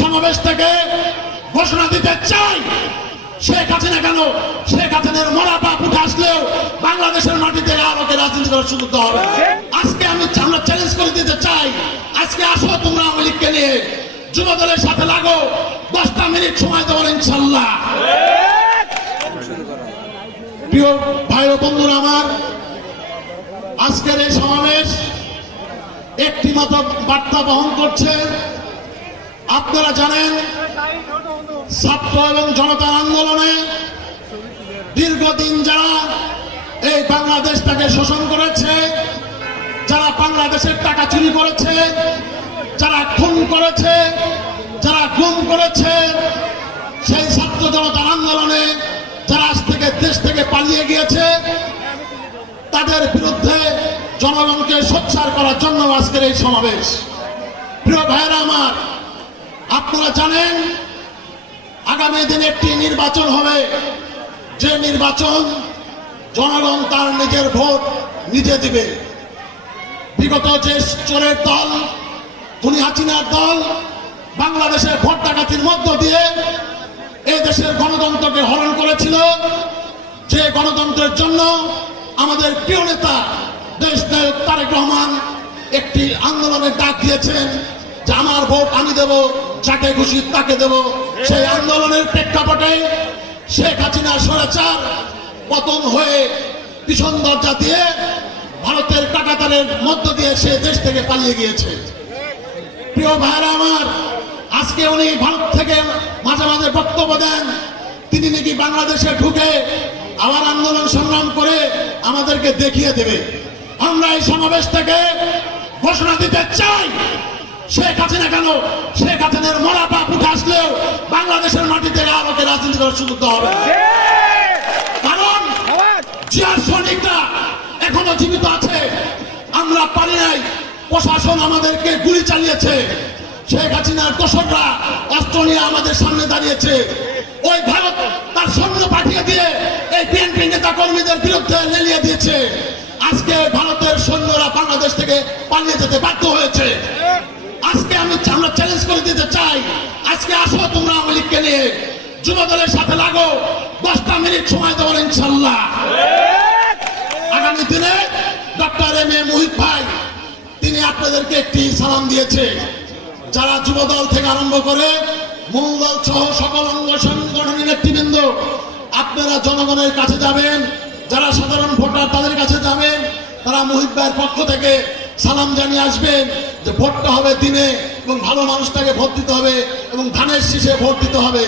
সমাবেশ থেকে ঘোষণা দিতে চাই। শেখ হাসিনা কেন? শেখ হাসিনার মরা পা উঠে আসলেও বাংলাদেশের মাটিতে আমাকে রাজনীতি করার সুযোগ দেওয়া হবে আজকে আমি আমরা চ্যালেঞ্জ করে দিতে চাই। আজকে আসো, তোমরা আওয়ামী লীগকে নিয়ে। যুব দলের সাথে লাগো। দশটা মিনিট সময় দেওয়ার ইনশাল্লাহ। প্রিয় ভাই ও বন্ধুরা আমার, আজকের এই সমাবেশ একটি মাত্র বার্তা বহন করছে। আপনারা জানেন, ছাত্র এবং জনতার আন্দোলনে দীর্ঘদিন যারা এই বাংলাদেশটাকে শোষণ করেছে, যারা বাংলাদেশের টাকা চুরি করেছে, যারা খুন করেছে, যারা গুম করেছে, সেই ছাত্র জনতার আন্দোলনে যারা আজ থেকে দেশ থেকে পালিয়ে গিয়েছে, তাদের বিরুদ্ধে জনগণকে সোচ্চার করার জন্য আজকের এই সমাবেশ। প্রিয় ভাইয়েরা আমার আপনারা জানেন, আগামী দিনে একটি নির্বাচন হবে। যে নির্বাচন জনগণ তার নিজের ভোট নিজে দিবে। বিগত যে চোরের দল খুনি হাসিনার দল বাংলাদেশের ভোট ডাকাতির মধ্য দিয়ে এই দেশের গণতন্ত্রকে হরণ করেছিল, যে গণতন্ত্রের জন্য আমাদের প্রিয় নেতা দেশ তারেক রহমান একটি আন্দোলনের ডাক দিয়েছেন। যে আমার ভোট আমি দেব, যাকে খুশি তাকে দেব। সেই আন্দোলনের প্রেক্ষাপটে শেখ হাসিনা সরেচার পতন হয়ে পিছন দরজা দিয়ে ভারতের কাটাতারের মধ্য দিয়ে সে দেশ থেকে পালিয়ে গিয়েছে। প্রিয় ভাইরা আমার, আজকে উনি ভারত থেকে মাঝে মাঝে বক্তব্য দেন। তিনি নাকি বাংলাদেশে ঢুকে আবার আন্দোলন সংগ্রাম করে আমাদেরকে দেখিয়ে দেবে। আমরা এই সমাবেশ থেকে ঘোষণা দিতে চাই। শেখ হাসিনা কেন? শেখ হাসিনার মরা পা উঠে আসলেও বাংলাদেশের মাটিতে আলোকে রাজনীতি করার সুযোগ হবে কারণ জিয়ার সৈনিকরা এখনও জীবিত আছে। আমরা পারি নাই প্রশাসন আমাদেরকে গুলি চালিয়েছে। শেখ হাসিনার দোসররা অস্ত্র নিয়ে আমাদের সামনে দাঁড়িয়েছে। ওই ভারত তার সৈন্য পাঠিয়ে দিয়ে এই বিএনপি নেতা কর্মীদের বিরুদ্ধে লেলিয়ে দিয়েছে। আজকে ভারতের সৈন্যরা বাংলাদেশ থেকে পালিয়ে যেতে বাধ্য হয়েছে। লীগকে নিয়ে যুব দলের সাথে লাগো। দশটা মিনিট সময় দেওয়ার ইনশাল্লাহ। আগামী দিনে ডক্টর এম এ মুহিত ভাই, তিনি আপনাদেরকে একটি সালাম দিয়েছে। যারা যুব দল থেকে আরম্ভ করে মূল দল সহ সকল অঙ্গ সংগঠনের নেতৃবৃন্দ, আপনারা জনগণের কাছে যাবেন। যারা সাধারণ ভোটার, তাদের কাছে যাবেন। তারা মুহিত ভাইয়ের পক্ষ থেকে সালাম জানিয়ে আসবেন যে ভোটটা হবে দিনে। এবং ভালো মানুষটাকে ভোট দিতে হবে এবং ধানের শীষে ভোট দিতে হবে।